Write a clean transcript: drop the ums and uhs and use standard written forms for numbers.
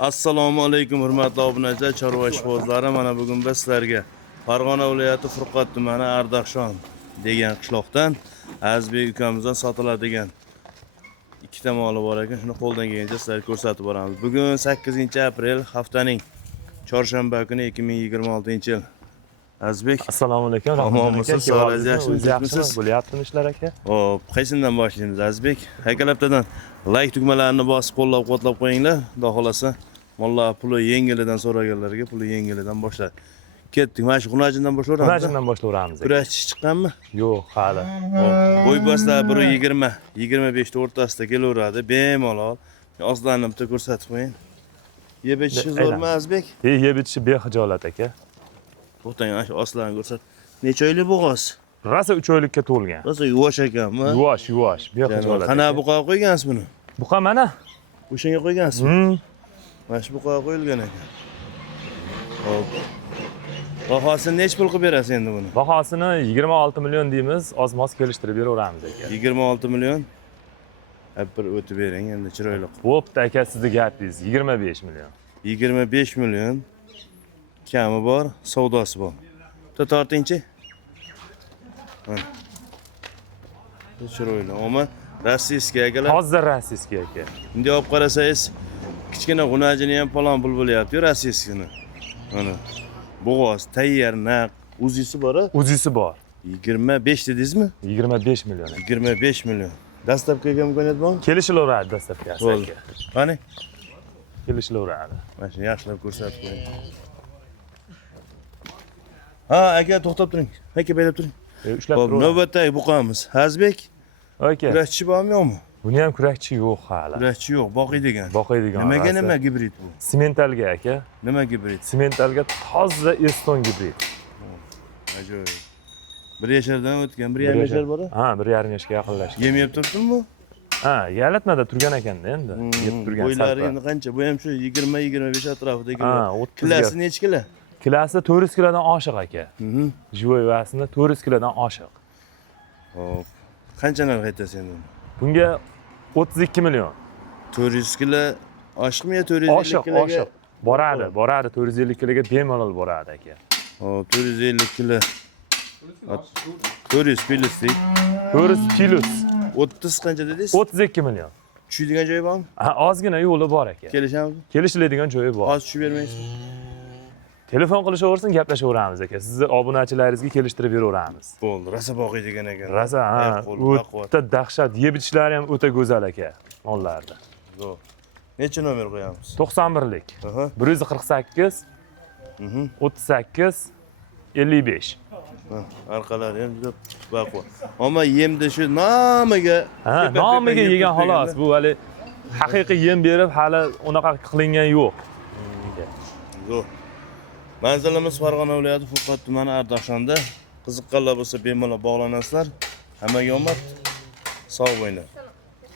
Assalomu alaykum hurmatli obunachilar, chorva ishqibozlari. Mana bugun biz sizlarga Farg'ona viloyati Furqat tumani Ardaxshon degan qishloqdan Azbek ukamizdan sotiladigan ikkita moli bor ekan. Shuni qo'ldan kelgancha sizlarga ko'rsatib boramiz. Bugun 8-aprel haftaning chorshanba kuni 2026-yil. Azbek, Assalomu alaykum. Omonmisiz? Sog'ligingiz yaxshimisiz? Bo'lyaptimi ishlar aka? Hop, qaysidan boshlaymiz Azbek? Hakalabdan like tugmalarini bosib qo'llab-quvvatlab qo'yinglar. Xudo xolasa, mollar puli yengilidan so'raganlarga puli yengilidan boshlar. Ketdik. Mana shu Xunajindan boshlayveramiz. Xunajindan boshlayveramiz. Kurashchi chiqqanmi? Yo'q, hali. Bo'y boslar 1.20-25 ta o'rtasida kelaveradi. Bemalol. Ozlarni bitta ko'rsatib qo'ying. Yeb ichishi zo'rmi Azbek? Yeb ichishi bexijolat aka. To'xtang, mana shu oslarni ko'rsat. Necha oylik bo'g'oz? Rosa 3 oylikka to'lgan. Rosa yuvosh ekanmi? Yuvosh, bexijolat. Qana buqa qo'ygansiz buni? Buqa mana. O'shanga qo'ygansiz? Mana shu buqa qo'yilgan ekan. Hop. Bahosini nech pul qilib berasiz endi buni? Bahosini 26 million deymiz, oz-moz kelishtirib beraveramiz aka. 26 million. Bir o'tib bering endi chiroyli. Bo'pti aka, sizning gapingiz 25 million. 25 million. Kami bor, savdosi bor. Tortingchi. Chiroyli. Ammo rossiyskiy akalar. Hozir rossiyskiy aka. Endi olib qarasangiz, kichkina Xunajini ham falon pul bo'lyapti, rossiyskini. Mana bo'g'oz, tayyor, naq, uzisi bor-a? Uzisi bor. 25 dedingizmi? 25 million. 25 million. Dastavkaga imkoniyat bormi? Kelishilaveradi dastavkasi aka. Qani? Kelishilaveradi. Mana shuni yaxshilab ko'rsatib qo'ying. Ha, aka to'xtab turing. Aka berib turing. Ushlab Hop, turaveradi. navbatdagi buqamiz. Azbek, Aka. kurashchi bormi yo'qmi? Buni ham kurakchi yo'q hali. Kurashchi yo'q, boqiydigan. Boqiydigan. Nimaga nima gibrid bu? Simentalga aka. Nima gibrid? Simentalga toza Eston gibrid. Ajoyib. 1 yashardan o'tgan, 1,5 yashar bor-a? Ha, 1,5 yoshga yaqinlashgan. Yem yeb turibdimi bu? Ha, yalatmada turgan ekanda endi. Yeb turgan. Qo'ylari endi qancha? Bu ham shu 20-25 atrofida Ha, keladi. 30 Kilosi necha kilo? Kilosi 400 kilodan oshiq aka. Jivoyvasini 400 kilodan oshiq. Hop. Qancha narx aytasiz endi? Bunga 32 million. 400 kilo oshiqmi yo 450 kiloga? Oshiq. Boradi, 450 kiloga bemalol boradi aka. Hop, 450 kilo. 400 plyuslik. 400 plus. 30 qancha dedingiz? 32 million. Tushadigan joyi bormi? Ha, ozgina yo'li bor aka. Kelishamizmi? Kelishiladigan joyi bor. Hozir tushib bermaysiz? Telefon qilishaversin, gaplashaveramiz aka. Sizni obunachilaringizga kelishtirib beraveramiz. Bo'ldi, rosa boqiydigan ekan. Rosa, ha, o'ta dahshat, yeb ichishlari ham o'ta go'zal aka, mollarda. Zo'r. Necha nomer qo'yamiz? 91lik. 148 38 55. Orqalari ham juda baquvvat. Ammo yemda shu nomiga, Ha, nomiga yegan xolos. Bu hali haqiqiy yem berib, hali unaqa qilingan yo'q. Zo'r. Manzilimiz Farg'ona viloyati Furqat tumani Ardaxshonda. Qiziqqanlar bo'lsa bemalol bog'lanasizlar. Hammaga omad. Sog' bo'linglar.